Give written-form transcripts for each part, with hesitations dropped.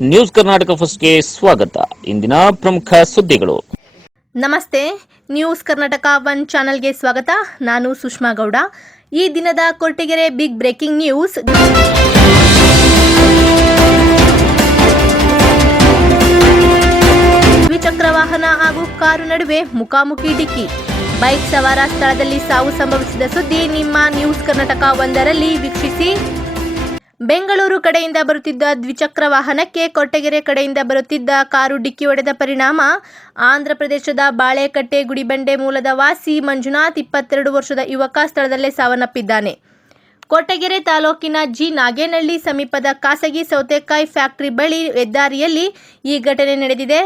News Karnataka ಫಸ್ಟ್ಗೆ ಸ್ವಾಗತ. ಇಂದಿನ ಪ್ರಮುಖ ಸುದ್ದಿಗಳು. ನಮಸ್ತೆ, ನ್ಯೂಸ್ ಕರ್ನಾಟಕ 1 ಚಾನೆಲ್ಗೆ ಸ್ವಾಗತ. ನಾನು ಸುಷ್ಮಾ ಗೌಡ. ಈ ದಿನದ ಕೊರಟಗೆರೆ ಬಿಗ್ ಬ್ರೇಕಿಂಗ್ ನ್ಯೂಸ್. ದ್ವಿಚಕ್ರ ವಾಹನ ಹಾಗೂ ಕಾರು ನಡುವೆ ಮುಖಾಮುಖಿ ಡಿಕ್ಕಿ. ಬೈಕ್ ಸವಾರ ಸ್ಥಳದಲ್ಲಿ ಸಾವು ಸಂಭವಿಸಿದ ಸುದ್ದಿ ನಿಮ್ಮ ನ್ಯೂಸ್ ಕರ್ನಾಟಕ 1ರಲ್ಲಿ ವೀಕ್ಷಿಸಿ. ಬೆಂಗಳೂರು ಕಡೆಯಿಂದ ಬರುತ್ತಿದ್ದ ದ್ವಿಚಕ್ರ ವಾಹನಕ್ಕೆ ಕೊರಟಗೆರೆ ಕಡೆಯಿಂದ ಬರುತ್ತಿದ್ದ ಕಾರು ಡಿಕ್ಕಿ ಹೊಡೆದ ಪರಿಣಾಮ ಆಂಧ್ರಪ್ರದೇಶದ ಬಾಳೆಕಟ್ಟೆ ಗುಡಿಬಂಡೆ ಮೂಲದ ವಾಸಿ ಮಂಜುನಾಥ್ 22 ವರ್ಷದ ಯುವಕ ಸ್ಥಳದಲ್ಲೇ ಸಾವನ್ನಪ್ಪಿದ್ದಾನೆ. ಕೊರಟಗೆರೆ ತಾಲೂಕಿನ ಜಿ ನಾಗೇನಹಳ್ಳಿ ಸಮೀಪದ ಖಾಸಗಿ ಸೌತೆಕಾಯಿ ಫ್ಯಾಕ್ಟರಿ ಬಳಿ ಹೆದ್ದಾರಿಯಲ್ಲಿ ಈ ಘಟನೆ ನಡೆದಿದೆ.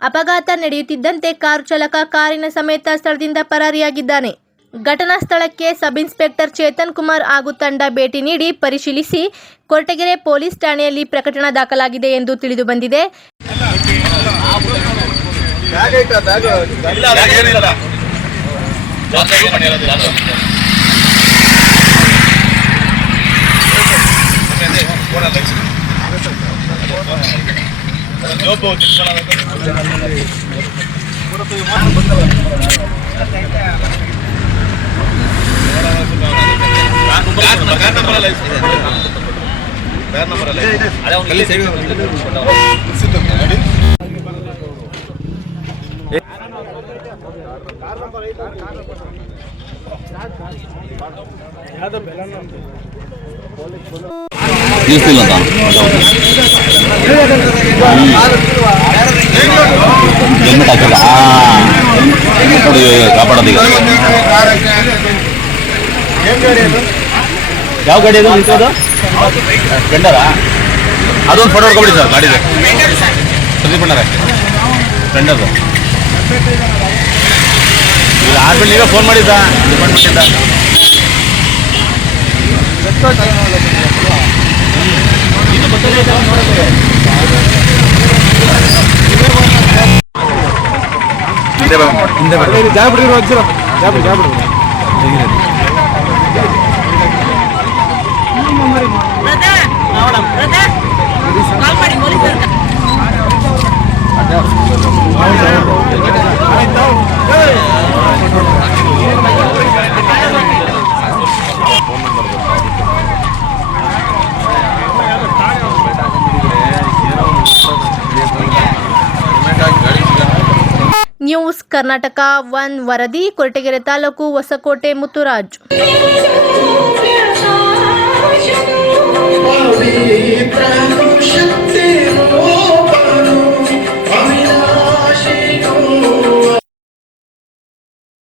ಅಪಘಾತ ನಡೆಯುತ್ತಿದ್ದಂತೆ ಕಾರು ಚಾಲಕ ಕಾರಿನ ಸಮೇತ ಸ್ಥಳದಿಂದ ಪರಾರಿಯಾಗಿದ್ದಾನೆ. ಘಟನಾ ಸ್ಥಳಕ್ಕೆ ಸಬ್ ಇನ್ಸ್ಪೆಕ್ಟರ್ ಚೇತನ್ ಕುಮಾರ್ ಹಾಗೂ ತಂಡ ಭೇಟಿ ನೀಡಿ ಪರಿಶೀಲಿಸಿ ಕೊರಟಗೆರೆ ಪೊಲೀಸ್ ಠಾಣೆಯಲ್ಲಿ ಪ್ರಕರಣ ದಾಖಲಾಗಿದೆ ಎಂದು ತಿಳಿದು ಬಂದಿದೆ. ಯಾವ ಗಾಡಿ ಅದು ನಿಂತೋದು? ಸ್ಪ್ಲೆಂಡರಾ? ಅದೊಂದು ಫೋಟೋ ಹೊಡ್ಕೊಬಿಡಿ ಸರ್ ಗಾಡಿದು. ಸಂದೀಪ್ ಅಣ್ಣರೇ, ಸ್ಪ್ಲೆಂಡರ್ದು. ಈಗ ಆದ್ಮೇಲೆ ನೀವೇ ಫೋನ್ ಮಾಡಿದ್ದ ಡಿಪಾರ್ಟ್ಮೆಂಟಿಂದ. ನ್ಯೂಸ್ ಕರ್ನಾಟಕ 1 ವರದಿ. ಕೊರಟಗೆರೆ ತಾಲೂಕು ಹೊಸಕೋಟೆ ಮುತ್ತುರಾಜ್.